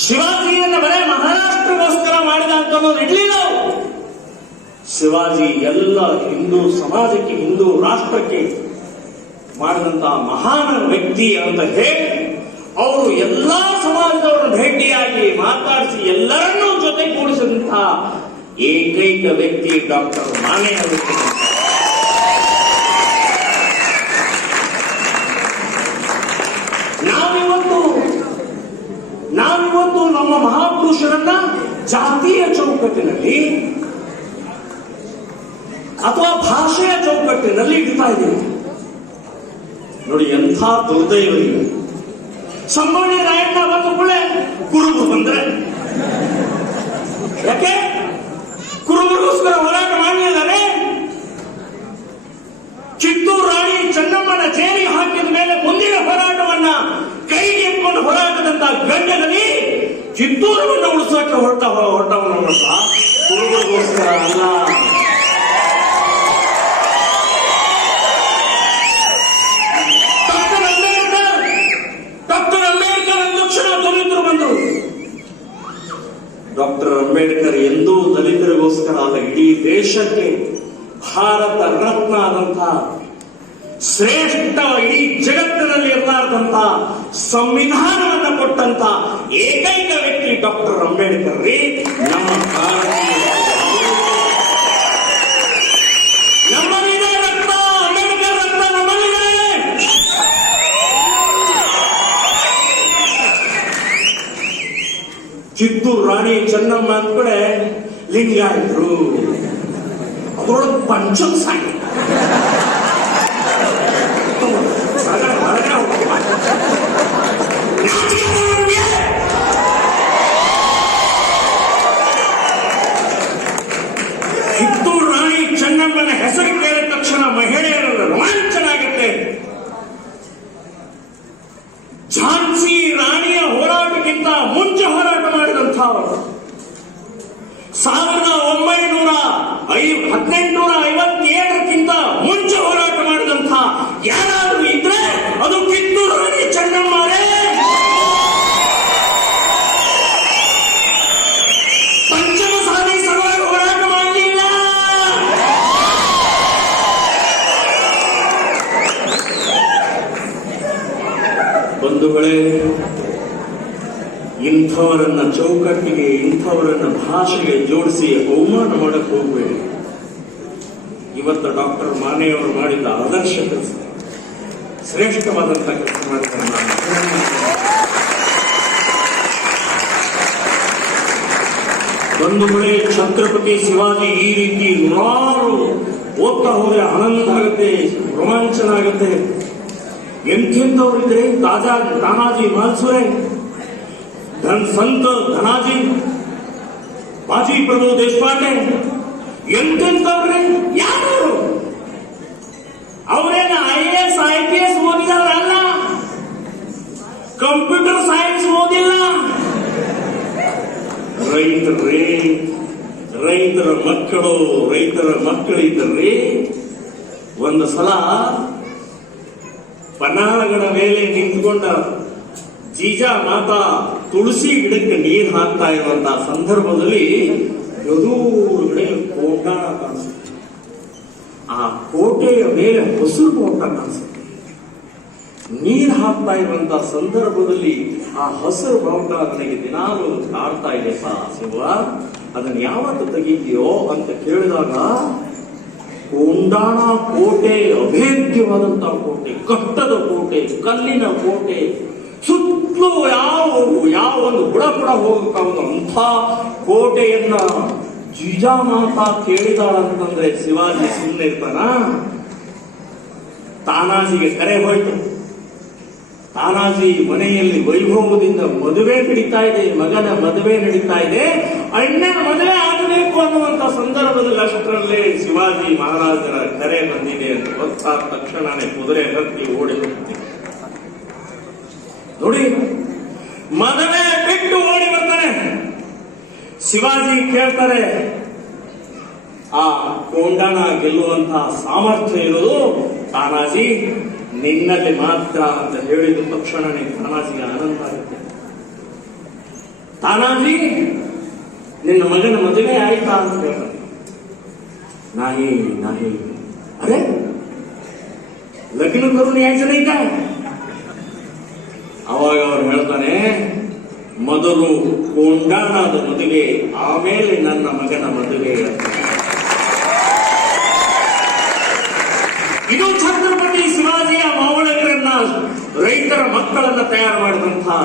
ಶಿವಾಜಿಯನ್ನು ಬರೇ ಮಹಾರಾಷ್ಟ್ರಗೋಸ್ಕರ ಮಾಡಿದ ಅಂತ ಅನ್ನೋದು ಇಡ್ಲಿ ನಾವು. ಶಿವಾಜಿ ಎಲ್ಲ ಹಿಂದೂ ಸಮಾಜಕ್ಕೆ, ಹಿಂದೂ ರಾಷ್ಟ್ರಕ್ಕೆ ಮಾಡಿದಂತಹ ಮಹಾನ್ ವ್ಯಕ್ತಿ ಅಂತ ಹೇಳಿ ಅವರು ಎಲ್ಲಾ ಸಮಾಜದವರನ್ನು ಭೇಟಿಯಾಗಿ ಮಾತಾಡಿಸಿ ಎಲ್ಲರನ್ನೂ ಜೊತೆಗೂಡಿಸಿದಂತಹ ಏಕೈಕ ವ್ಯಕ್ತಿ ಡಾಕ್ಟರ್ ಮಾನೆ ಅವರು. ನಾವಿವತ್ತು ನಮ್ಮ ಮಹಾಪುರುಷರನ್ನ ಜಾತಿಯ ಚೌಕಟ್ಟಿನಲ್ಲಿ ಅಥವಾ ಭಾಷೆಯ ಚೌಕಟ್ಟಿನಲ್ಲಿ ಇಡ್ತಾ ಇದ್ದೀವಿ. ನೋಡಿ ಎಂಥ ದುರ್ದೈವ ಇದೆ. ಸಂಗೊಳ್ಳಿ ರಾಯಣ್ಣ ಬಂದ ಕೂಡಲೇ ಕುರುಬರು ಬಂದ್ರೆ ಯಾಕೆ? ಕುರುಬರಿಗೋಸ್ಕರ ಹೋರಾಟ ಮಾಡಲಿದ್ದಾರೆ. ಕಿತ್ತೂರು ರಾಣಿ ಚೆನ್ನಮ್ಮನ ಜೇರಿ ಹಾಕಿದ ಮೇಲೆ ಮುಂದಿನ ಹೋರಾಟವನ್ನ ಕೈಗೆ ಎತ್ಕೊಂಡು ಹೋರಾಟದಂತ ಗಂಡನಲ್ಲಿ ಕಿತ್ತೂರನ್ನು ಉಳಿಸೋಕೆ ಹೊರಟವನ್ನ ಕುರುಬರಿಗೋಸ್ಕರ ಅಲ್ಲ. ಡಾಕ್ಟರ್ ಅಂಬೇಡ್ಕರ್ ಎಂದೂ ದಲಿತರಿಗೋಸ್ಕರ ಅಲ್ಲ, ಇಡೀ ದೇಶಕ್ಕೆ ಭಾರತ ರತ್ನ ಆದಂತಹ ಶ್ರೇಷ್ಠ, ಇಡೀ ಜಗತ್ತಿನಲ್ಲಿ ಇರಲಾರ್ದಂತ ಸಂವಿಧಾನವನ್ನು ಕೊಟ್ಟಂತ ಏಕೈಕ ವ್ಯಕ್ತಿ ಡಾಕ್ಟರ್ ಅಂಬೇಡ್ಕರ್ ರೀ. ನಮ್ಮ ನಮ್ಮಲ್ಲಿದೆ ರತ್ನ, ಅಂಬೇಡ್ಕರ್ ರತ್ನ ನಮ್ಮಲ್ಲಿದೆ. ಕಿತ್ತೂರು ರಾಣಿ ಚೆನ್ನಮ್ಮ ಅಂದ ಕಡೆ ಲಿಂಗಾಯತರು, ಅದರೊಳಗೆ ಪಂಚಮ ಸಾಯಿ ಕಿತ್ತೂರು ರಾಣಿ ಚೆನ್ನಮ್ಮನ ಹೆಸರು ಕೇಳಿದ ತಕ್ಷಣ ಮಹಿಳೆಯರ ರೋಮಾಂಚನ ಆಗುತ್ತೆ. ಝಾನ್ಸಿ ರಾಣಿಯ ಹೋರಾಟಕ್ಕಿಂತ ಮುಂಚೆ ಹೋರಾಟ ಮಾಡಿದಂಥವರು 1857ಕ್ಕಿಂತ ಮುಂಚೆ ಹೋರಾಟ ಮಾಡಿದಂಥ ಯಾರಾದರೂ ಇದ್ರೆ ಅದು ಕಿತ್ತೂರು ರಾಣಿ ಚೆನ್ನಮ್ಮರೇ. ಪಂಚಮ ಸಾಲಿ ಸಲುವಾಗಿ ಹೋರಾಟ ಮಾಡಲಿಲ್ಲ. ಬಂಧುಗಳೇ, ಇಂಥವರನ್ನ ಚೌಕಟ್ಟಿಗೆ, ಇಂಥವರನ್ನ ಭಾಷೆಗೆ ಜೋಡಿಸಿ ಅವಮಾನ ಮಾಡಕ್ಕೆ ಹೋಗಬೇಡಿ. ಇವತ್ತು ಡಾಕ್ಟರ್ ಮಾನೆಯವರು ಮಾಡಿದ ಆದರ್ಶ ಕೆಲಸ, ಶ್ರೇಷ್ಠವಾದಂಥ ಕೆಲಸ ಮಾಡ್ತಾರೆ. ಬಂಧುಗಳೇ, ಛತ್ರಪತಿ ಶಿವಾಜಿ ಈ ರೀತಿ ನೂರಾರು ಓದ್ತಾ ಹೋದ್ರೆ ಆನಂದ ಆಗುತ್ತೆ, ರೋಮಾಂಚನ ಆಗುತ್ತೆ. ಎಂಥೆಂಥವ್ರಿದ್ರೆ ತಾನಾಜಿ ಮಾಲ್ಸುರೆ, ಸಂತ ಧನಾಜಿ, ಬಾಜಿ ಪ್ರಭು ದೇಶಪಾಂಡೆ, ಎಂತೆಂಥವ್ರೆ. ಯಾರು ಅವರೇನ IAS IPS ಓದಿದವರಲ್ಲ, ಕಂಪ್ಯೂಟರ್ ಸೈನ್ಸ್ ಓದಿಲ್ಲ. ರೈತರ ಮಕ್ಕಳಿದ್ದರೆ ಒಂದು ಸಲ ಪನಾಳಗಳ ಮೇಲೆ ನಿಂತ್ಕೊಂಡ ಜೀಜಾ ಮಾತಾ ತುಳಸಿ ಗಿಡಕ್ಕೆ ನೀರು ಹಾಕ್ತಾ ಇರುವಂತಹ ಸಂದರ್ಭದಲ್ಲಿ ಎದುರುಗಡೆ ಕೋಟಾಣ ಕಾಣಿಸುತ್ತೆ. ಆ ಕೋಟೆಯ ಮೇಲೆ ಹಸಿರು ಕೋಟ ಕಾಣಿಸುತ್ತೆ. ನೀರು ಹಾಕ್ತಾ ಇರುವಂತಹ ಸಂದರ್ಭದಲ್ಲಿ ಆ ಹಸಿರು ಬಾವುಟ ನನಗೆ ದಿನಾಲು ಕಾಡ್ತಾ ಇದೆ ಶಿವ, ಅದನ್ನು ಯಾವತ್ತು ತೆಗಿತೀಯೋ ಅಂತ ಕೇಳಿದಾಗ ಕೊಂಡಾಣ ಕೋಟೆ ಅಭೇದ್ಯವಾದಂತಹ ಕೋಟೆ, ಕಟ್ಟದ ಕೋಟೆ, ಕಲ್ಲಿನ ಕೋಟೆ, ಸುತ್ತಲೂ ಯಾವ ಒಂದು ಬುಡ ಹೋಗಕ್ಕಾಗುತ್ತೋ ಅಂಥ ಕೋಟೆಯನ್ನ ಜೀಜಾಮಾತಾ ಕೇಳಿದಾಳಂತಂದ್ರೆ ಶಿವಾಜಿ ಸುಮ್ಮನೆ ಇರ್ತಾನ? ತಾನಾಜಿಗೆ ಕರೆ ಹೋಯ್ತು. ತಾನಾಜಿ ಮನೆಯಲ್ಲಿ ವೈಭವದಿಂದ ಮದುವೆ ನಡೀತಾ ಇದೆ, ಮಗನ ಮದುವೆ ನಡೀತಾ ಇದೆ, ಅಣ್ಣನ ಮದುವೆ ಆಗಬೇಕು ಅನ್ನುವಂತ ಸಂದರ್ಭದಲ್ಲಿ ಅಷ್ಟರಲ್ಲೇ ಶಿವಾಜಿ ಮಹಾರಾಜರ ಕರೆ ಬಂದಿದೆ ಅಂತ ಗೊತ್ತಾದ ತಕ್ಷಣನೇ ಕುದುರೆ ಹತ್ತಿ ಓಡಿ ಹೋಗ್ತೀನಿ. ನೋಡಿ, ಮದುವೆ ಬಿಟ್ಟು ಓಡಿ ಬರ್ತಾನೆ. ಶಿವಾಜಿ ಕೇಳ್ತಾರೆ, ಆ ಕೊಂಡಾಣ ಗೆಲ್ಲುವಂತಹ ಸಾಮರ್ಥ್ಯ ಇರೋದು ತಾನಾಜಿ ನಿನ್ನಲ್ಲಿ ಮಾತ್ರ ಅಂತ ಹೇಳಿದ ತಕ್ಷಣನೇ ತಾನಾಜಿಗೆ ಆನಂದ ಆಗುತ್ತೆ. ತಾನಾಜಿ ನಿನ್ನ ಮಗನ ಮದುವೆ ಆಯ್ತಾ ಅಂತ ಹೇಳ್ತಾನೆ. ನಾಯಿ ಅರೆ ಲಗ್ನ ಕರುಣೆ ಯಾಕೆ ರೈತ? ಅವಾಗ ಅವ್ರು ಹೇಳ್ತಾನೆ, ಮೊದಲು ಕೊಂಡಾಣದ ಮದುವೆ, ಆಮೇಲೆ ನನ್ನ ಮಗನ ಮದುವೆ. ಇದು ಛತ್ರಪತಿ ಶಿವಾಜಿಯ ಮಾವಳಗರನ್ನ, ರೈತರ ಮಕ್ಕಳನ್ನ ತಯಾರು ಮಾಡಿದಂತಹ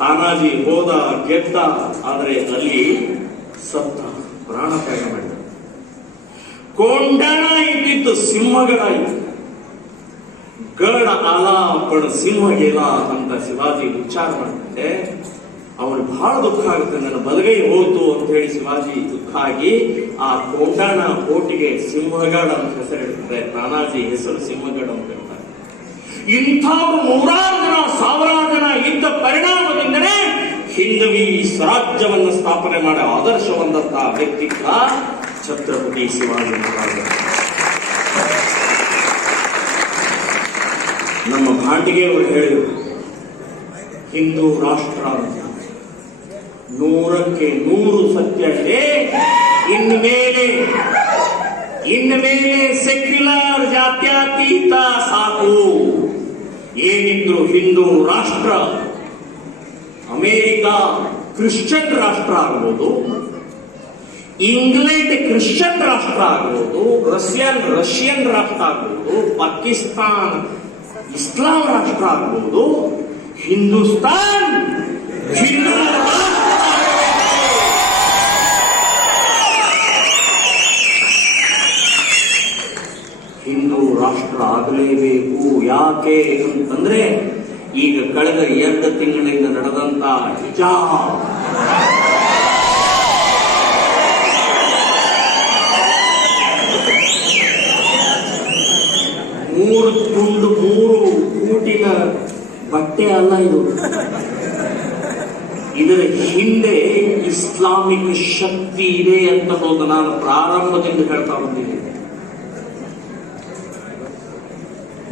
ತಾನಾಜಿ ಹೋದ, ಗೆದ್ದ, ಆದರೆ ಅಲ್ಲಿ ಸತ್ತ, ಪ್ರಾಣ ತ್ಯಾಗ ಮಾಡಿದ. ಕೊಂಡಾಣ ಇದ್ದಿದ್ದು ಸಿಂಹಗಳ ಇತ್ತು. ಗಡ ಆಲ ಪಡ ಸಿಂಹ ಗೆಲ ಅಂತ ಶಿವಾಜಿ ವಿಚಾರ ಮಾಡ್ತಾರೆ. ಅವನು ಬಹಳ ದುಃಖ ಆಗುತ್ತೆ, ನನ್ನ ಬಲಗೈ ಹೋಯ್ತು ಅಂತ ಹೇಳಿ ಶಿವಾಜಿ ದುಃಖ ಆಗಿ ಆ ಕೊಂಡಾಣ ಕೋಟಿಗೆ ಸಿಂಹಗಡ ಅಂತ ಹೆಸರಿಡ್ತಾರೆ. ತಾನಾಜಿ ಹೆಸರು ಸಿಂಹಗಡ ಅಂತ ಹೇಳ್ತಾರೆ. ಇಂಥವ್ರು ನೂರಾರು ಜನ, ಸಾವಿರಾರು ಜನ ಇದ್ದ ಪರಿಣಾಮದಿಂದಲೇ ಹಿಂದವಿ ಸ್ವರಾಜ್ಯವನ್ನು ಸ್ಥಾಪನೆ ಮಾಡೋ ಆದರ್ಶವಂತಹ ವ್ಯಕ್ತಿತ್ವ ಛತ್ರಪತಿ ಶಿವಾಜಿ ಮಹಾರಾಜ. ನಮ್ಮ ಭಾಟಿಗೆ ಅವರು ಹೇಳಿದರು, ಹಿಂದೂ ರಾಷ್ಟ್ರ ಅಂತ 100ಕ್ಕೆ 100 ಸತ್ಯ ಇದೆ. ಇನ್ಮೇಲೆ ಸೆಕ್ಯುಲರ್ ಜಾತ್ಯತೀತ ಸಾಕು. ಏನಿದ್ರು ಹಿಂದೂ ರಾಷ್ಟ್ರ, ಅಮೆರಿಕ ಕ್ರಿಶ್ಚಿಯನ್ ರಾಷ್ಟ್ರ ಆಗ್ಬೋದು, ಇಂಗ್ಲೆಂಡ್ ಕ್ರಿಶ್ಚಿಯನ್ ರಾಷ್ಟ್ರ ಆಗ್ಬೋದು, ರಷ್ಯನ್ ರಾಷ್ಟ್ರ ಆಗ್ಬೋದು, ಪಾಕಿಸ್ತಾನ್ ಇಸ್ಲಾಂ ರಾಷ್ಟ್ರ ಆಗ್ಬೋದು, ಹಿಂದೂಸ್ತಾನ್ ಹಿಂದೂ ಹಿಂದೂ ರಾಷ್ಟ್ರ ಆಗಲೇಬೇಕು. ಯಾಕೆ ಅಂತಂದ್ರೆ ಈಗ ಕಳೆದ 2 ತಿಂಗಳಿಂದ ನಡೆದಂತ ಹಿಜಾಬ್, ಮೂರು ಕೂಟಿನ ಬಟ್ಟೆ ಅಲ್ಲ ಇದು. ಇದರ ಹಿಂದೆ ಇಸ್ಲಾಮಿಕ್ ಶಕ್ತಿ ಇದೆ ಅಂತ ಹೋದ ನಾನು ಪ್ರಾರಂಭದಿಂದ ಹೇಳ್ತಾ ಬಂದಿದ್ದೀನಿ.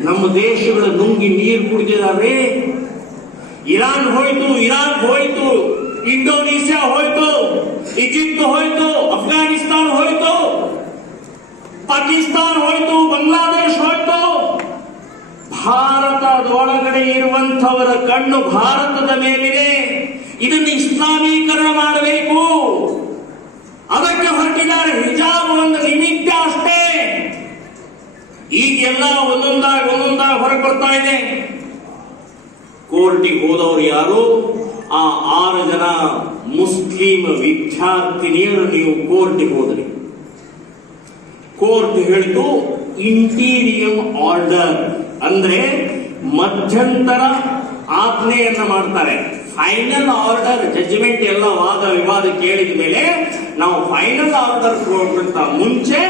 ನಮ್ಮ ದೇಶಗಳ ನುಂಗಿ ನೀರು ಕುಡಿದಿದ್ದಾರೆ. ಇರಾನ್ ಹೋಯ್ತು, ಇರಾಕ್ ಹೋಯ್ತು, ಇಂಡೋನೇಷ್ಯಾ ಹೋಯ್ತು, ಈಜಿಪ್ಟ್ ಹೋಯ್ತು, ಅಫ್ಘಾನಿಸ್ತಾನ್ ಹೋಯ್ತು, ಪಾಕಿಸ್ತಾನ್ ಹೋಯ್ತು, ಬಾಂಗ್ಲಾದೇಶ್ ಹೋಯ್ತು. ಭಾರತದೊಳಗಡೆ ಇರುವಂಥವರ ಕಣ್ಣು ಭಾರತದ ಮೇಲಿದೆ. ಇದನ್ನು ಇಸ್ಲಾಮೀಕರಣ ಮಾಡಬೇಕು, ಅದಕ್ಕೆ ಹೊರಟಿದ್ದಾರೆ. ಹಿಜಾಬ್ ಒಂದು ನಿಮಿತ್ತ ಅಷ್ಟೇ. ಈಗೆಲ್ಲ ಒಂದೊಂದಾಗಿ ಹೊರಗೆ ಬರ್ತಾ ಇದೆ. ಕೋರ್ಟಿಗೆ ಹೋದವರು ಯಾರು? ಆ 6 ಜನ ಮುಸ್ಲಿಂ ವಿದ್ಯಾರ್ಥಿನಿಯರು ನೀವು ಕೋರ್ಟಿಗೆ ಹೋದ್ರಿ. ಕೋರ್ಟ್ ಹೇಳಿತು ಇಂಟೀರಿಯಂ ಆರ್ಡರ್ ಅಂದ್ರೆ ಮಧ್ಯಂತರ ಆಜ್ಞೆಯನ್ನ ಮಾಡ್ತಾರೆ. ಫೈನಲ್ ಆರ್ಡರ್ ಜಡ್ಜ್ಮೆಂಟ್ ಎಲ್ಲ ವಾದ ವಿವಾದ ಕೇಳಿದ ಮೇಲೆ ನಾವು ಫೈನಲ್ ಆರ್ಡರ್ ಕೊಡ್ಬಿಡ್ತ ಮುಂಚೆ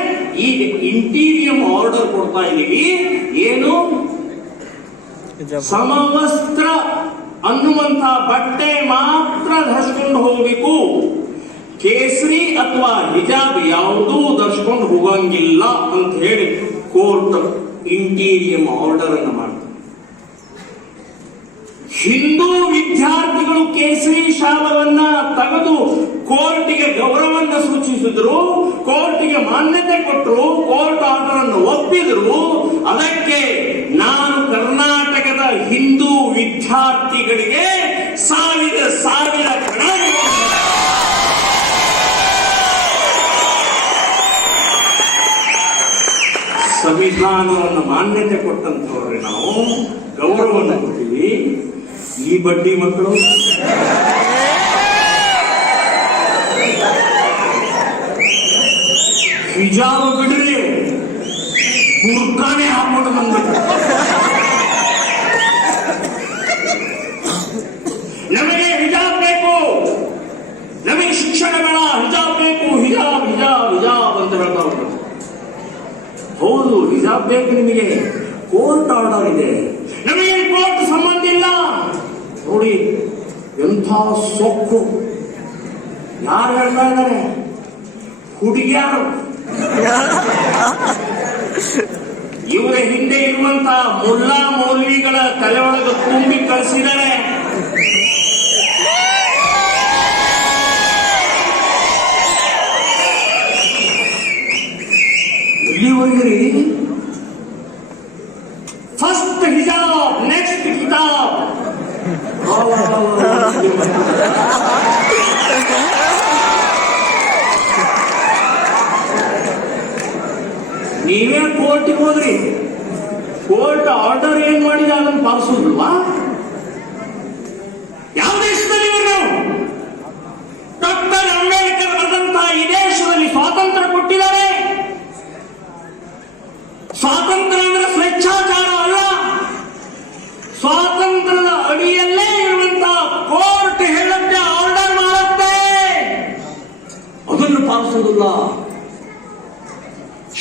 ಈಗ ಇಂಟೀರಿಯಂ ಆರ್ಡರ್ ಕೊಡ್ತಾ ಇದೀವಿ. ಏನು? ಸಮವಸ್ತ್ರ ಅನ್ನುವಂತ ಬಟ್ಟೆ ಮಾತ್ರ ಧರಿಸ್ಕೊಂಡು ಹೋಗಬೇಕು. ಕೇಸರಿ ಅಥವಾ ಹಿಜಾಬ್ ಯಾವುದೂ ಧರಿಸ್ಕೊಂಡು ಹೋಗಂಗಿಲ್ಲ ಅಂತ ಹೇಳಿ ಕೋರ್ಟ್ ಇಂಟೀರಿಯಂ ಆರ್ಡರ್ ಅನ್ನು ಮಾಡ್ತಾರೆ. ಹಿಂದೂ ವಿದ್ಯಾರ್ಥಿಗಳು ಕೇಸರಿ ಶಾಲವನ್ನ ತೆಗೆದು ಕೋರ್ಟಿಗೆ ಗೌರವವನ್ನು ಸೂಚಿಸಿದ್ರು, ಕೋರ್ಟಿಗೆ ಮಾನ್ಯತೆ ಕೊಟ್ಟರು, ಕೋರ್ಟ್ ಆರ್ಡರ್ ಅನ್ನು ಒಪ್ಪಿದ್ರು. ಅದಕ್ಕೆ ನಾನು ಕರ್ನಾಟಕದ ಹಿಂದೂ ವಿದ್ಯಾರ್ಥಿಗಳಿಗೆ ಸಾವಿರ ಸಂವಿಧಾನವನ್ನು ಮಾನ್ಯತೆ ಕೊಟ್ಟಂತವ್ರೆ ನಾವು ಗೌರವವನ್ನು ಕೊಡ್ತೀವಿ. ಈ ಬಡ್ಡಿ ಮಕ್ಕಳು ಹಿಜಾಬ್ ಬಿಡ್ರಿ, ಬುರ್ಕಾನೆ ಹಾಕೊಂಡು ಬಂದ್ಬಿಟ್ಟು ನಮಗೆ ಹಿಜಾಬ್ ಬೇಕು, ನಮಗೆ ಶಿಕ್ಷಣ ಬೇಡ, ಹಿಜಾಬ್ ಬೇಕು, ಹಿಜಾಬ್ ಹಿಜಾಬ್ ಹಿಜಾಬ್ ಅಂತ ಹೇಳ್ತಾ ಹೋಗ್ತಾರೆ. ಹೌದು, ಹಿಜಾಬ್ ಬೇಕು ನಿಮಗೆ, ಕೋರ್ಟ್ ಆರ್ಡರ್ ಇದೆ, ನಮಗೆ ಕೋರ್ಟ್ ಸಂಬಂಧ ಇಲ್ಲ. ನೋಡಿ ಎಂಥ ಸೊಕ್ಕು. ಯಾರು ಹೇಳ್ತಾ ಇದ್ದಾರೆ? ಹುಡುಗಿಯಾರು. ಇವರ ಹಿಂದೆ ಇರುವಂತ ಮುಲ್ಲಾ ಮೌಲ್ವಿಗಳ ತಲೆ ಒಳಗೆ ತುಂಬಿ ಕಳಿಸಿದ್ದಾರೆ. ನೀವೇ ಕೋರ್ಟಿಗೆ ಹೋದ್ರಿ, ಕೋರ್ಟ್ ಆರ್ಡರ್ ಏನ್ ಮಾಡಿದ ಅದನ್ನು ಪಾಲಿಸೋದಿಲ್ವಾ? ಯಾವ ದೇಶದಲ್ಲಿ ನಾವು ಡಾಕ್ಟರ್ ಅಂಬೇಡ್ಕರ್ ಬರೆದಂತಹ ಈ ದೇಶದಲ್ಲಿ ಸ್ವಾತಂತ್ರ್ಯ ಕೊಟ್ಟಿದ್ದಾರೆ. ಸ್ವಾತಂತ್ರ್ಯ ಅಂದ್ರೆ ಸ್ವೇಚ್ಛಾಚಾರ ಅಲ್ಲ, ಸ್ವಾತಂತ್ರ್ಯದ ಅಡಿಯಲ್ಲೇ ಇರುವಂತಹ ಕೋರ್ಟ್ ಹೇಳುತ್ತೆ, ಆರ್ಡರ್ ಮಾಡುತ್ತೆ, ಅದನ್ನು ಪಾಲಿಸುವುದಿಲ್ಲ.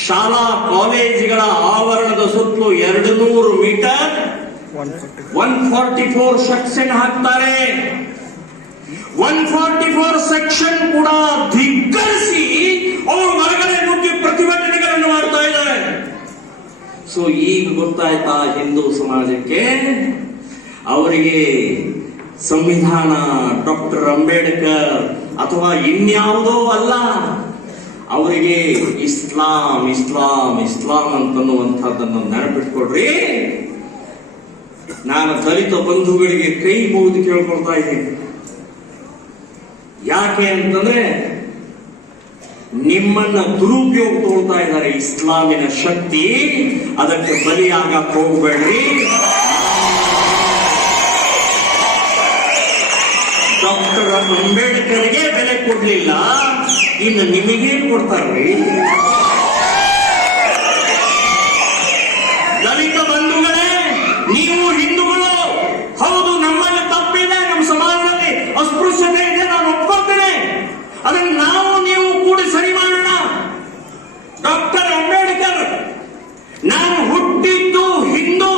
ಶಾಲಾ ಕಾಲೇಜುಗಳ ಆವರಣದ ಸುತ್ತಲೂ 200 ಮೀಟರ್ 144 ಸೆಕ್ಷನ್ ಹಾಕ್ತಾರೆ. 144 ಸೆಕ್ಷನ್ ಕೂಡ ಧಿಕ್ಕರಿಸಿ ಅವರು ಹೊರಗಡೆ ನುಗ್ಗಿ ಪ್ರತಿಭಟನೆಗಳನ್ನು ಮಾಡ್ತಾ ಇದ್ದಾರೆ. ಸೊ ಈಗ ಗೊತ್ತಾಯ್ತಾ ಹಿಂದೂ ಸಮಾಜಕ್ಕೆ, ಅವರಿಗೆ ಸಂವಿಧಾನ ಡಾಕ್ಟರ್ ಅಂಬೇಡ್ಕರ್ ಅಥವಾ ಇನ್ಯಾವುದೋ ಅಲ್ಲ, ಅವರಿಗೆ ಇಸ್ಲಾಂ ಇಸ್ಲಾಂ ಇಸ್ಲಾಂ ಅಂತನ್ನುವಂಥದ್ದನ್ನು ನೆನಪಿಟ್ಕೊಡ್ರಿ. ನಾನು ದಲಿತ ಬಂಧುಗಳಿಗೆ ಕೈ ಮುಗಿದು ಕೇಳ್ಕೊಳ್ತಾ ಇದ್ದೀನಿ. ಯಾಕೆ ಅಂತಂದ್ರೆ ನಿಮ್ಮನ್ನ ದುರುಪಯೋಗ ತಗೊಳ್ತಾ ಇದ್ದಾರೆ ಇಸ್ಲಾಮಿನ ಶಕ್ತಿ, ಅದಕ್ಕೆ ಬಲಿಯಾಗಕ್ಕೆ ಹೋಗ್ಬೇಡ್ರಿ. ಡಾಕ್ಟರ್ ಅಂಬೇಡ್ಕರ್ಗೆ ಬೆಲೆ ಕೊಡ್ಲಿಲ್ಲ, ಇನ್ನು ನಿಮಗೇನು ಕೊಡ್ತಾರ್ರಿ? ದಲಿತ ಬಂಧುಗಳೇ, ನೀವು ಹಿಂದೂಗಳು ಹೌದು, ನಮ್ಮಲ್ಲಿ ತಪ್ಪಿದೆ, ನಮ್ಮ ಸಮಾಜದಲ್ಲಿ ಅಸ್ಪೃಶ್ಯತೆ ಇದೆ, ನಾನು ಒಪ್ಕೊಳ್ತೇನೆ. ಅದನ್ನು ನಾವು ನೀವು ಕೂಡಿ ಸರಿ ಮಾಡೋಣ. ಡಾಕ್ಟರ್ ಅಂಬೇಡ್ಕರ್ ನಾನು ಹುಟ್ಟಿದ್ದು ಹಿಂದೂ,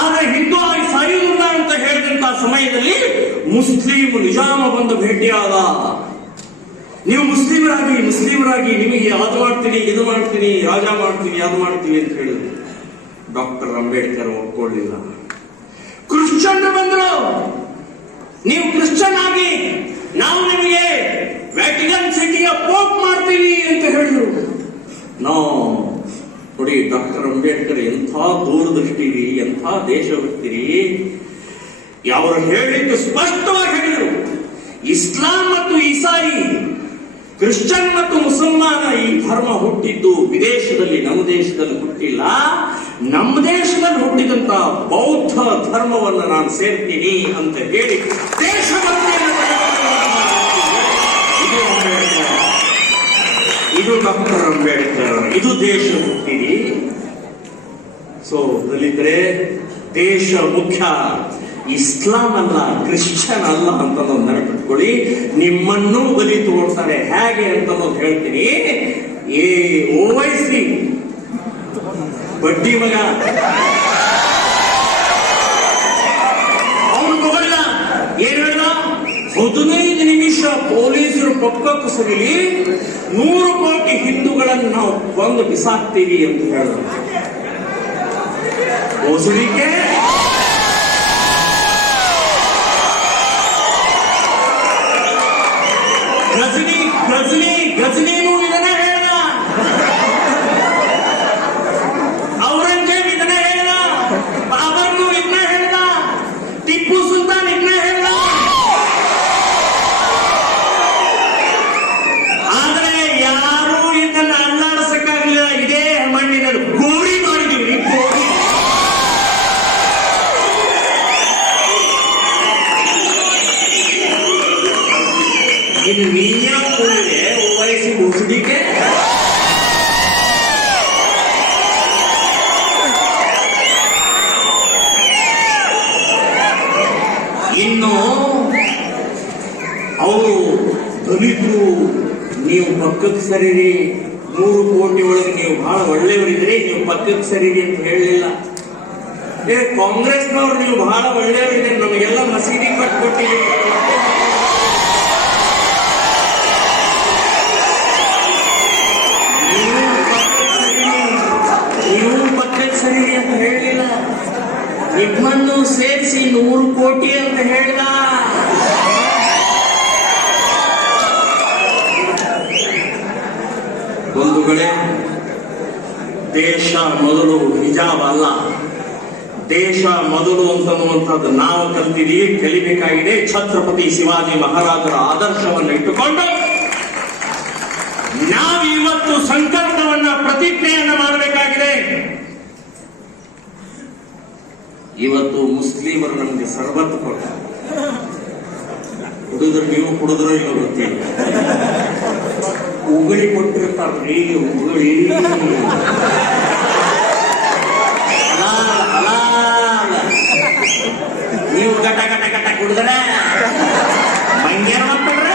ಆದ್ರೆ ಹಿಂದೂ ಆಗಿ ಸಾಯುವುದಿಲ್ಲ ಅಂತ ಹೇಳಿದಂತ ಸಮಯದಲ್ಲಿ ಮುಸ್ಲಿಂ ನಿಜಾಮ ಬಂದು ಭೇಟಿಯಾದ. ನೀವು ಮುಸ್ಲಿಮರಾಗಿ ನಿಮಗೆ ಅದು ಮಾಡ್ತೀನಿ ಇದು ಮಾಡ್ತೀನಿ ರಾಜ ಮಾಡ್ತೀನಿ ಅದು ಮಾಡ್ತೀವಿ ಅಂತ ಹೇಳಿದ್ರು. ಡಾಕ್ಟರ್ ಅಂಬೇಡ್ಕರ್ ಒಪ್ಕೊಳ್ಳಿಲ್ಲ. ಕ್ರಿಶ್ಚಿಯನ್ ಬಂದ್ರು, ನೀವು ಕ್ರಿಶ್ಚಿಯನ್ ಆಗಿ ನಾವು ನಿಮಗೆ ವ್ಯಾಟಿಕನ್ ಸಿಟಿಯ ಪೋಪ್ ಮಾಡ್ತೀವಿ ಅಂತ ಹೇಳಿದ್ರು. ನೋಡಿ, ಡಾಕ್ಟರ್ ಅಂಬೇಡ್ಕರ್ ಎಂಥ ದೂರದೃಷ್ಟಿರಿ, ಎಂಥ ದೇಶಭಕ್ತಿರಿ. ಅವರು ಹೇಳಿದ್ದು ಸ್ಪಷ್ಟವಾಗಿ ಹೇಳಿದರು, ಇಸ್ಲಾಂ ಮತ್ತು ಈಸಾಯಿ, ಕ್ರಿಶ್ಚಿಯನ್ ಮತ್ತು ಮುಸಲ್ಮಾನ ಈ ಧರ್ಮ ಹುಟ್ಟಿದ್ದು ವಿದೇಶದಲ್ಲಿ, ನಮ್ಮ ದೇಶದಲ್ಲಿ ಹುಟ್ಟಿಲ್ಲ. ನಮ್ಮ ದೇಶದಲ್ಲಿ ಹುಟ್ಟಿದಂತ ಬೌದ್ಧ ಧರ್ಮವನ್ನು ನಾನು ಸೇರ್ತೀನಿ ಅಂತ ಹೇಳಿ ಇದು ಡಾಕ್ಟರ್ ಅಂಬೇಡ್ಕರ್, ಇದು ದೇಶ ಹುಟ್ಟಿರಿ. ಸೊ ದಲಿತರೆ, ದೇಶ ಮುಖ್ಯ, ಇಸ್ಲಾಂ ಅಲ್ಲ, ಕ್ರಿಶ್ಚಿಯನ್ ಅಲ್ಲ ಅಂತ ನೆನಪಿಟ್ಕೊಳ್ಳಿ. ನಿಮ್ಮನ್ನೂ ಬಲಿ ತಗೊಳ್ತಾರೆ, ಹೇಗೆ ಅಂತ ಹೇಳ್ತೀನಿ. ಓವೈಸಿ ಬಡ್ಡಿ ಮಗ ಅವನು ತಗೊಳ್ಳ, ಏನ್ ಹೇಳ್ದ? 15 ನಿಮಿಷ ಪೊಲೀಸರು ಪಕ್ಕಕ್ಕೆ ಸರಿಲಿ 100 ಕೋಟಿ ಹಿಂದೂಗಳನ್ನು ನಾವು ಕೊಂದು ಬಿಸಾಕ್ತೀವಿ ಅಂತ ಹೇಳಿದ್ರು. ಓಸಡಿಕೆ ಗಜನೀನು ಇದನ್ನ ಹೇಳ್ದ, ಔರಂಗಜೇಬ್ ಇದನ್ನ ಹೇಳ್ದ, ಬಾಬರ್ನು ಇದನ್ನ ಹೇಳ್ದ, ಟಿಪ್ಪು ಸುಲ್ತಾನ್ ಇದನ್ನ ಹೇಳ್ದ. ಆದ್ರೆ ಯಾರು ಇದನ್ನ ಅಲ್ಲಾಡಿಸಕ್ಕಾಗಲಿಲ್ಲ. ಇದೇ ಮಣ್ಣಿನಲ್ಲಿ ಗೋರಿ ಮಾಡಿದೀವಿ, ಗೋರಿ. ಇದು ನೀಯ ಕೂಡಿದೆ ಓವೈಸಿ ಮುಸುಡಿಗೆ. ಇನ್ನು ಅವರು ದಲಿತರು, ನೀವು ಪಕ್ಕಕ್ಕೆ ಸರಿರಿ, 100 ಕೋಟಿ ಒಳಗೆ ನೀವು ಬಹಳ ಒಳ್ಳೆಯವರಿದ್ರಿ, ನೀವು ಪಕ್ಕಕ್ಕೆ ಸರಿರಿ ಅಂತ ಹೇಳಲಿಲ್ಲ. ಕಾಂಗ್ರೆಸ್ನವ್ರು ನೀವು ಬಹಳ ಒಳ್ಳೆಯವರಿದ್ರಿ, ನಮಗೆಲ್ಲ ಮಸೀದಿ ಕಟ್ಕೊಟ್ಟಿದ್ದೀರಿ, ನೀವು ಪಕ್ಕಕ್ಕೆ ಸರಿರಿ ಅಂತ ಹೇಳಲಿಲ್ಲ. ನಿಮ್ಮನ್ನು ಸೇರಿಸಿ 100 ಕೋಟಿ ಅಂತ ಹೇಳಿದ. ಬಂಧುಗಳೇ, ದೇಶ ಮೊದಲು ಹಿಜಾಬ್ ಅಲ್ಲ, ದೇಶ ಮೊದಲು ಅಂತನ್ನುವಂಥದ್ದು ನಾವು ಕಲ್ತಿದ್ದೀವಿ, ಕಲಿಬೇಕಾಗಿದೆ. ಛತ್ರಪತಿ ಶಿವಾಜಿ ಮಹಾರಾಜರ ಆದರ್ಶವನ್ನು ಇಟ್ಟುಕೊಂಡು ನಾವು ಇವತ್ತು ಸಂಕಲ್ಪವನ್ನ ಪ್ರತಿಜ್ಞೆಯನ್ನ ಮಾಡಬೇಕಾಗಿದೆ. ಇವತ್ತು ಮುಸ್ಲಿಮರು ನಮಗೆ ಸರ್ಬತ್ ಕೊಡ್ತಾರೆ. ಕುಡಿದ್ರು ನೀವು ಕುಡಿದ್ರೋ ಇಲ್ಲ ಗೊತ್ತಿಲ್ಲ, ಉಗುಳಿ ಕೊಟ್ಟಿರ್ತಾರ್ರಿ, ಉಗುಳಿ ನೀವು ಗಟ ಗಟ ಗಟ ಕುಡಿದ್ರೆ ಮಂಗೇನ ಮಾಡ್ಕೊಂಡ್ರೆ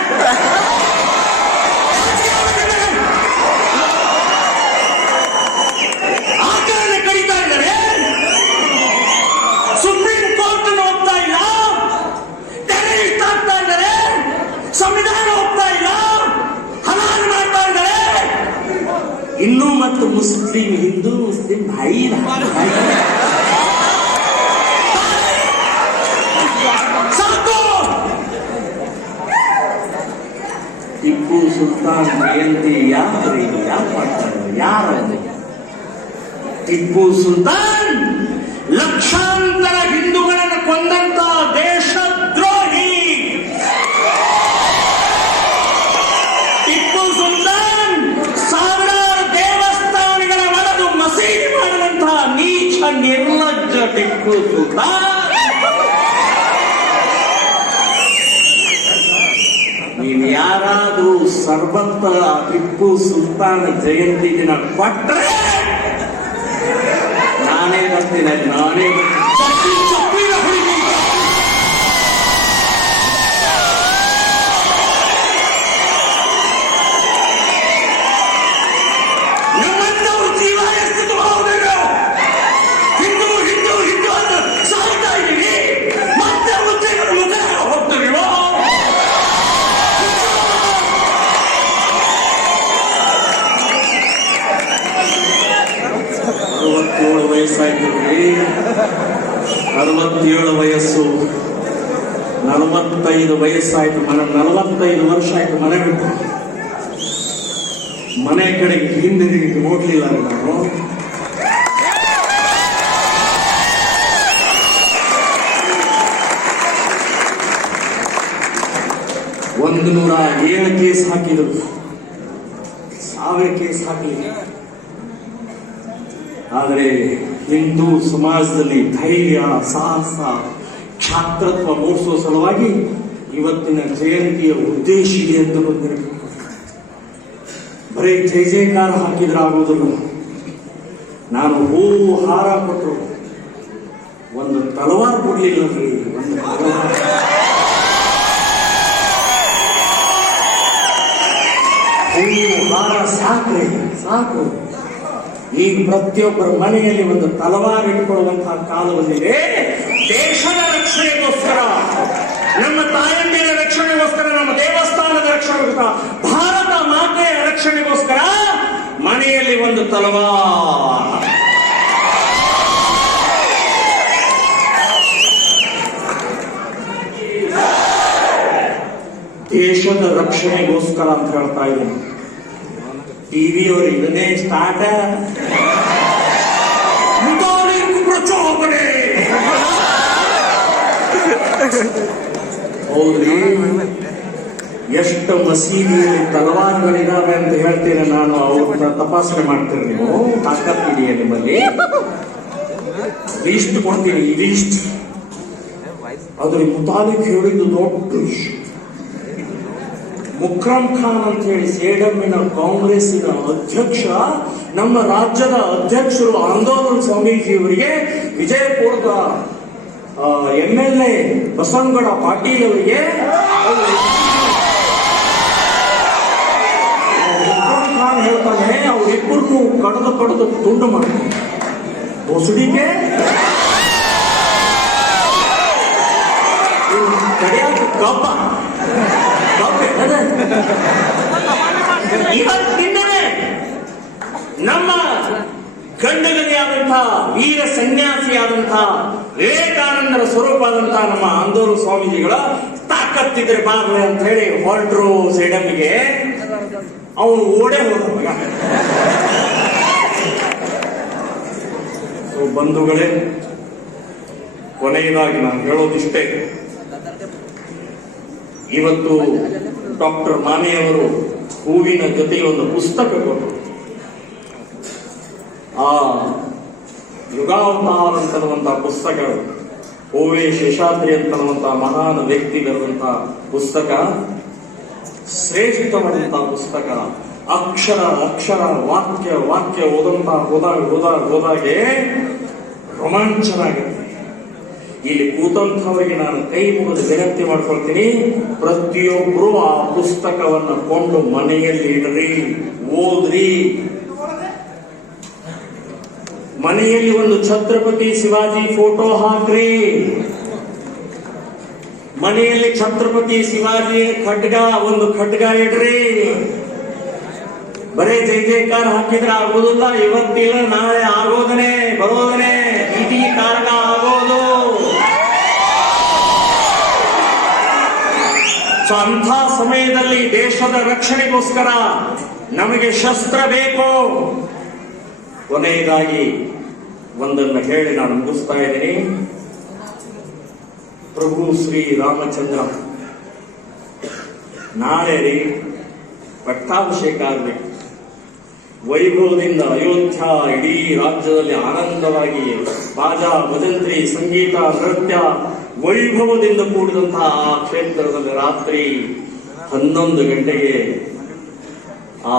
ಆಚರಣೆ ಕರೀತಾ ಇದ್ದಾರೆ. ಸುಪ್ರೀಂ ಕೋರ್ಟ್ ಹೋಗ್ತಾ ಇಲ್ಲ, ಟೆರರಿಸ್ಟ್ ಆಗ್ತಾ ಇದ್ದಾರೆ, ಸಂವಿಧಾನ ಹೋಗ್ತಾ ಇಲ್ಲ, ಹಲಾಲ್ ಮಾಡ್ತಾ ಇದ್ದಾರೆ. ಇನ್ನೂ ಮತ್ತು ಮುಸ್ಲಿಂ ಹಿಂದೂ ಮುಸ್ಲಿಂ ಭಾಯಿ ಟಿಪ್ಪು ಸುಲ್ತಾನ್ ಜಯಂತಿ ಯಾತ್ರೆ ಯಾರು ಮಾಡ್ತಾರೆ? ಯಾರು? ಟಿಪ್ಪು ಸುಲ್ತಾನ್ ಲಕ್ಷಾಂತರ ಹಿಂದೂಗಳನ್ನು ಕೊಂದಂತ ದೇಶದ್ರೋಹಿ. ಟಿಪ್ಪು ಸುಲ್ತಾನ್ ಸಾವಿರಾರು ದೇವಸ್ಥಾನಗಳ ಒಡೆದು ಮಸೀದಿ ಮಾಡಿದಂತಹ ನೀಚ ನಿರ್ಲಜ್ಜ ಟಿಪ್ಪು ಸುಲ್ತಾನ್. ನೀವು ಯಾರಾದ್ರೂ ಸರ್ಬತ್ತ ಟಿಪ್ಪು ಸುಲ್ತಾನ್ ಜಯಂತಿ ದಿನ ಕೊಟ್ರೆ ನಾನೇ ಬರ್ತೀನಿ. ನಾನೇ ನಮ್ಮಂತವ್ರು ಜೀವ ಎಷ್ಟು ಹೋಗಬೇಕು. ಹಿಂದೂ ಹಿಂದೂ ಹಿಂದೂ ಅಂತ ಸಾಯ್ತಾ ಇದ್ದೀವಿ, ಮತ್ತೆ ಮುಸ್ಲಿಮರ ಮುಖ ಹೋಗ್ತೀವಿ. 67 ವಯಸ್ಸಾಯ್ತು. 67 ವಯಸ್ಸು, 45 ವಯಸ್ಸಾಯ್ತು. 45 ವರ್ಷ ಆಯ್ತು ಮನೆ ಬಿಟ್ಟು. ಮನೆ ಕಡೆಗೆ ಹಿಂದಿರುಗಿ ನೋಡ್ಲಿಲ್ಲ ನಾನು. ಒಂದು 107 ಕೇಸ್ ಹಾಕಿದ್ರು, 1000 ಕೇಸ್ ಹಾಕಲಿಲ್ಲ. ಆದರೆ ಹಿಂದೂ ಸಮಾಜದಲ್ಲಿ ಧೈರ್ಯ, ಸಾಹಸ, ಛಾತ್ರತ್ವ ಮೂಡಿಸುವ ಸಲುವಾಗಿ ಇವತ್ತಿನ ಜಯಂತಿಯ ಉದ್ದೇಶ ಇದೆ ಅಂತ ಬಂದಿರಬೇಕು. ಬರೀ ಜೈ ಜಯಕಾರ ಹಾಕಿದ್ರೆ ಆಗುವುದಿಲ್ಲ. ನಾನು ಹೂವು ಹಾರ ಕೊಟ್ಟರು, ಒಂದು ತಲವಾರು ಕೊಡ್ಲಿಲ್ಲ. ಒಂದು ಹೂವು ಹಾರ ಸಾಕ್ರಿ, ಸಾಕು. ಈಗ ಪ್ರತಿಯೊಬ್ಬರ ಮನೆಯಲ್ಲಿ ಒಂದು ತಲವಾರು ಇಟ್ಟುಕೊಳ್ಳುವಂತಹ ಕಾಲ ಬಂದಿದೆ. ದೇಶದ ರಕ್ಷಣೆಗೋಸ್ಕರ, ನಮ್ಮ ತಾಯಂದಿರ ರಕ್ಷಣೆಗೋಸ್ಕರ, ನಮ್ಮ ದೇವಸ್ಥಾನದ ರಕ್ಷಣೆಗೋಸ್ಕರ, ಭಾರತ ಮಾತೆಯ ರಕ್ಷಣೆಗೋಸ್ಕರ ಮನೆಯಲ್ಲಿ ಒಂದು ತಲವಾರು. ದೇಶದ ರಕ್ಷಣೆಗೋಸ್ಕರ ಅಂತ ಹೇಳ್ತಾ ಇದ್ದೀನಿ. ಟಿವಿಯವರು ಇದನ್ನೇ ಸ್ಟಾರ್ಟ್ ಪ್ರಚೋದನೆ. ಹೌದ್ರಿ, ಎಷ್ಟು ಮಸೀದಿಯಲ್ಲಿ ತಲವಾರುಗಳಿದಾವೆ ಅಂತ ಹೇಳ್ತೀರ. ನಾನು ಅವ್ರನ್ನ ತಪಾಸಣೆ ಮಾಡ್ತೀನಿ. ನೀವು ತಾಕತ್ತಿದೆಯಾ ನಿಮ್ಮಲ್ಲಿ? ಲೀಸ್ಟ್ ಕೊಡ್ತೀನಿ, ಲೀಸ್ಟ್. ಅದ್ರ ಮುತಾಲಿಕ್ ಹೇಳಿದ್ದು ದೊಡ್ಡ ಮುಕ್ರಮ್ ಖಾನ್ ಅಂತ ಹೇಳಿ ಸೇಡಮ್ಮಿನ ಕಾಂಗ್ರೆಸ್ಸಿನ ಅಧ್ಯಕ್ಷ, ನಮ್ಮ ರಾಜ್ಯದ ಅಧ್ಯಕ್ಷರು ಆಂದೋಲನ ಸ್ವಾಮೀಜಿಯವರಿಗೆ ವಿಜಯಪುರದ MLA ಬಸವನಗೌಡ ಪಾಟೀಲ್ ಅವರಿಗೆ ಮುಕ್ರಮ್ ಖಾನ್ ಹೇಳ್ತಾನೆ, ಅವರಿಬ್ಬರನ್ನು ಕಡದು ತುಂಡು ಮಾಡ್ತಾರೆ. ಹೊಸಡಿಗೆ ಕಡಿಯಾಕ ಕಬ್ಬ ಇವತ್ತಿಂದಲೇ ನಮ್ಮ ಗಂಡಗಲಿಯಾದಂತಹ ವೀರ ಸನ್ಯಾಸಿಯಾದಂತಹ ವಿವೇಕಾನಂದರ ಸ್ವರೂಪವಾದಂತಹ ನಮ್ಮ ಆಂದೋಲನ ಸ್ವಾಮೀಜಿಗಳ ತಾಕತ್ತಿದ್ರೆ ಬಾರ್ಲೆ ಅಂತ ಹೇಳಿ ಹೊರಟ್ರು ಸೇಡಮ್ಮಿಗೆ. ಅವನು ಓಡೇ ಹೋದ ಮಗ. ಬಂಧುಗಳೇ, ಕೊನೆಯದಾಗಿ ನಾನು ಹೇಳೋದಿಷ್ಟೇ, ಇವತ್ತು ಡಾಕ್ಟರ್ ಮಾನೆಯವರು ಹೂವಿನ ಜೊತೆ ಒಂದು ಪುಸ್ತಕ ಕೊಟ್ಟರು. ಆ ಯುಗಾವತಾರ ಅಂತನ್ನುವಂತಹ ಪುಸ್ತಕ, ಓವೇ ಶೇಷಾದ್ರಿ ಅಂತನ್ನುವಂತಹ ಮಹಾನ್ ವ್ಯಕ್ತಿ ಬರೆದಂತಹ ಪುಸ್ತಕ, ಶ್ರೇಷ್ಠವಾದಂತಹ ಪುಸ್ತಕ. ಅಕ್ಷರ ಅಕ್ಷರ ವಾಕ್ಯ ವಾಕ್ಯ ಹೋದಾಗೆ ರೋಮಾಂಚನ ಆಗುತ್ತೆ. ಇಲ್ಲಿ ಕೂತಂಥವರಿಗೆ ನಾನು ಕೈ ಮುಗಿದು ವಿನಂತಿ ಮಾಡ್ಕೊಳ್ತೀನಿ, ಪ್ರತಿಯೊಬ್ಬರು ಆ ಪುಸ್ತಕವನ್ನು ಕೊಂಡು ಮನೆಯಲ್ಲಿ ಇಡ್ರಿ, ಓದ್ರಿ. ಮನೆಯಲ್ಲಿ ಒಂದು ಛತ್ರಪತಿ ಶಿವಾಜಿ ಫೋಟೋ ಹಾಕ್ರಿ. ಮನೆಯಲ್ಲಿ ಛತ್ರಪತಿ ಶಿವಾಜಿ ಒಂದು ಖಡ್ಗ ಇಡ್ರಿ. ಬರೇ ಜೈ ಜೈಕಾರ ಹಾಕಿದ್ರೆ ಆಗೋದಿಲ್ಲ. ಇವತ್ತಿಲ್ಲ ನಾಳೆ ಆಗೋದನೆ ಬರೋದನೆ ಇಡೀ ಕಾರ್ಗ ಆಗೋದು. ಸೊ ಅಂಥ ಸಮಯದಲ್ಲಿ ದೇಶದ ರಕ್ಷಣೆಗೋಸ್ಕರ ನಮಗೆ ಶಸ್ತ್ರ ಬೇಕು. ಕೊನೆಯದಾಗಿ ಒಂದನ್ನು ಹೇಳಿ ನಾನು ಮುಗಿಸ್ತಾ ಇದ್ದೀನಿ. ಪ್ರಭು ಶ್ರೀ ರಾಮಚಂದ್ರ ನಾಳೆ ಪಟ್ಟಾಭಿಷೇಕ ಆಗಬೇಕು. ವೈಭವದಿಂದ ಅಯೋಧ್ಯ ಇಡೀ ರಾಜ್ಯದಲ್ಲಿ ಆನಂದವಾಗಿ ಬಾಜಾ ಭಜಂತ್ರಿ ಸಂಗೀತ ನೃತ್ಯ ವೈಭವದಿಂದ ಕೂಡಿದಂತಹ ಆ ಕ್ಷೇತ್ರದಲ್ಲಿ ರಾತ್ರಿ 11 ಗಂಟೆಗೆ ಆ